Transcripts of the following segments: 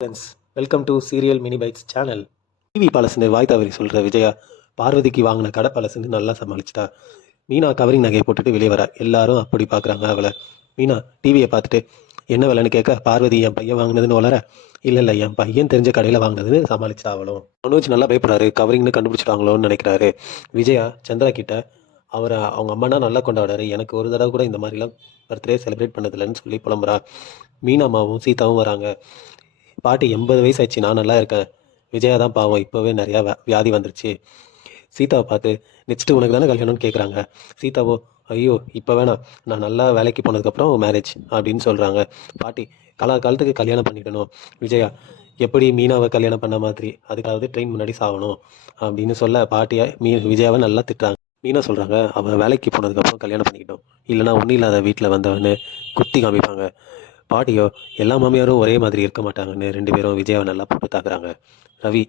Friends, welcome to serial mini bites channel. TV பழசுன்னு வாய் தவறி சொல்கிற விஜயா பார்வதிக்கு வாங்கின கடை பழசுன்னு நல்லா சமாளிச்சிட்டா. மீனா கவரிங் நகையை போட்டுட்டு வெளியே வர எல்லாரும் அப்படி பார்க்குறாங்க அவளை. மீனா டிவியை பார்த்துட்டு என்ன விலைன்னு கேட்க பார்வதி என் பையன் வாங்கினதுன்னு வளர இல்லை என் பையன் தெரிஞ்ச கடையில் வாங்கினதுன்னு சமாளிச்சா அவளும். மனோஜ் நல்லா பயப்படுறாரு, கவரிங்னு கண்டுபிடிச்சிட்டாங்களோன்னு நினைக்கிறாரு. விஜயா சந்திரா கிட்ட அவரை அவங்க அம்மானா நல்லா கொண்டாடுறாரு, எனக்கு ஒரு தடவை கூட இந்த மாதிரிலாம் பர்த்டே செலிப்ரேட் பண்ணதில்லைன்னு சொல்லி புலம்புறா. மீனாமாவும் சீதாவும் வராங்க. பாட்டி 80 வயசு ஆச்சு, நான் நல்லா இருக்கேன். விஜயா தான் பாவம், இப்போவே நிறையா வியாதி வந்துருச்சு. சீதாவை பார்த்து நெக்ஸ்ட்டு உனக்கு தானே கல்யாணம்னு கேட்குறாங்க. சீதாவோ ஐயோ இப்போ வேணாம், நான் நல்லா வேலைக்கு போனதுக்கப்புறம் மேரேஜ் அப்படின்னு சொல்கிறாங்க. பாட்டி காலத்துக்கு கல்யாணம் பண்ணிடணும். விஜயா எப்படி மீனாவை கல்யாணம் பண்ண மாதிரி, அதுக்காவது ட்ரெயின் முன்னாடி சாகணும் அப்படின்னு சொல்ல பாட்டியை விஜயாவை நல்லா திட்டுறாங்க. மீனா சொல்கிறாங்க அவள் வேலைக்கு போனதுக்கப்புறம் கல்யாணம் பண்ணிக்கிட்டோம், இல்லைனா ஒன்றும் இல்லாத வீட்டில் வந்தவன்னு குத்தி காமிப்பாங்க. பாட்டியோ எல்லா மாமியாரும் ஒரே மாதிரி இருக்க மாட்டாங்கன்னு 2 பேரும் விஜயாவை நல்லா போட்டு தாக்குறாங்க. ரவி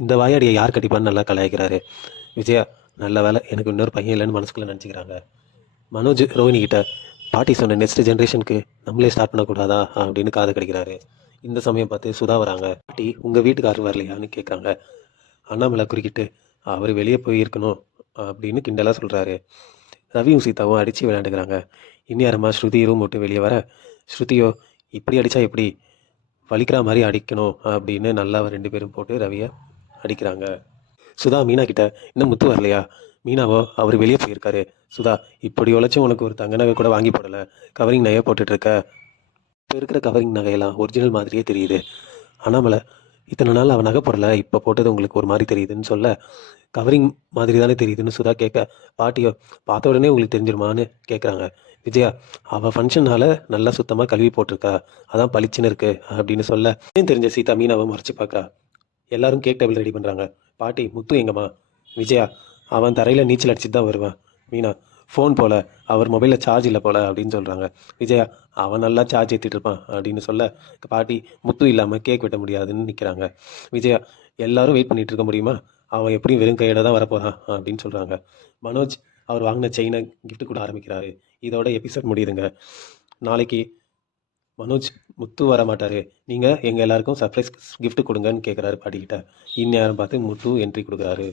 இந்த வாயாடியை யார் கட்டிப்பான்னு நல்லா கலாய்க்கிறாரு. விஜயா நல்ல வேலை எனக்கு இன்னொரு பையன் இல்லைன்னு மனசுக்குள்ளே நினச்சிக்கிறாங்க. மனோஜ் ரோஹினி கிட்ட பாட்டி சொன்ன நெக்ஸ்ட் ஜென்ரேஷனுக்கு நம்மளே ஸ்டார்ட் பண்ணக்கூடாதா அப்படின்னு காது கிடைக்கிறாரு. இந்த சமயம் பார்த்து சுதா வராங்க. பாட்டி உங்கள் வீட்டுக்காரர் வரலையான்னு கேட்குறாங்க. அண்ணாமலை குறுக்கிட்டு அவர் வெளியே போய் இருக்கணும் அப்படின்னு கிண்டலாக சொல்கிறாரு. ரவியும் சீதாவும் அடித்து விளையாண்டுக்கிறாங்க. இந்நேரமாக ஸ்ருதி ரூம் விட்டு வெளியே வர ஸ்ருதியோ இப்படி அடித்தா எப்படி, வலிக்கிற மாதிரி அடிக்கணும் அப்படின்னு நல்லா 2 பேரும் போட்டு ரவியை அடிக்கிறாங்க. சுதா மீனா கிட்ட இன்னும் முத்து வரலையா, மீனாவோ அவர் வெளியே போயிருக்காரு. சுதா இப்படி உழைச்சும் உனக்கு ஒரு தங்க நகை கூட வாங்கி போடலை, கவரிங் நகையை போட்டுட்ருக்க. இப்போ இருக்கிற கவரிங் நகையெல்லாம் ஒரிஜினல் மாதிரியே தெரியுது. அண்ணாமலை இத்தனை நாள் அவன் நகை போடலை, இப்போ போட்டது உங்களுக்கு ஒரு மாதிரி தெரியுதுன்னு சொல்ல கவரிங் மாதிரி தானே தெரியுதுன்னு சுதா கேட்க பாட்டியோ பார்த்த உடனே உங்களுக்கு தெரிஞ்சிருமான்னு கேட்குறாங்க. விஜயா அவள் ஃபங்க்ஷனால் நல்லா சுத்தமாக கழுவி போட்டிருக்கா, அதான் பளிச்சுன்னு இருக்கு அப்படின்னு சொல்ல ஏன் தெரிஞ்ச சீதா மீனாவை மறைச்சி பார்க்குறா. எல்லாரும் கேக் டேபிள் ரெடி பண்ணுறாங்க. பாட்டி முத்து எங்கம்மா. விஜயா அவன் தரையில் நீச்சல் அடிச்சுட்டு தான் வருவான். மீனா ஃபோன் போல, அவர் மொபைலில் சார்ஜ் இல்லை போல அப்படின்னு சொல்கிறாங்க. விஜயா அவன் நல்லா சார்ஜ் ஏற்றிட்டு இருப்பான் அப்படின்னு சொல்ல பாட்டி முத்து இல்லாமல் கேக் வெட்ட முடியாதுன்னு நிற்கிறாங்க. விஜயா எல்லாரும் வெயிட் பண்ணிகிட்டு இருக்க முடியுமா, அவன் எப்படியும் வெறும் கையோட தான் வரப்போகிறான் அப்படின்னு சொல்கிறாங்க. மனோஜ் அவர் வாங்கின செயினை கிஃப்ட் கொடுக்க ஆரம்பிக்கிறாரு. இதோட எபிசோட் முடியுதுங்க. நாளைக்கு மனோஜ் முத்து வர மாட்டார், நீங்கள் எங்கள் எல்லாருக்கும் சர்ப்ரைஸ் கிஃப்ட் கொடுங்கன்னு கேட்குறாரு பாட்டிக்கிட்ட. இந்நேரம் பார்த்து முத்து என்ட்ரி கொடுக்குறாரு.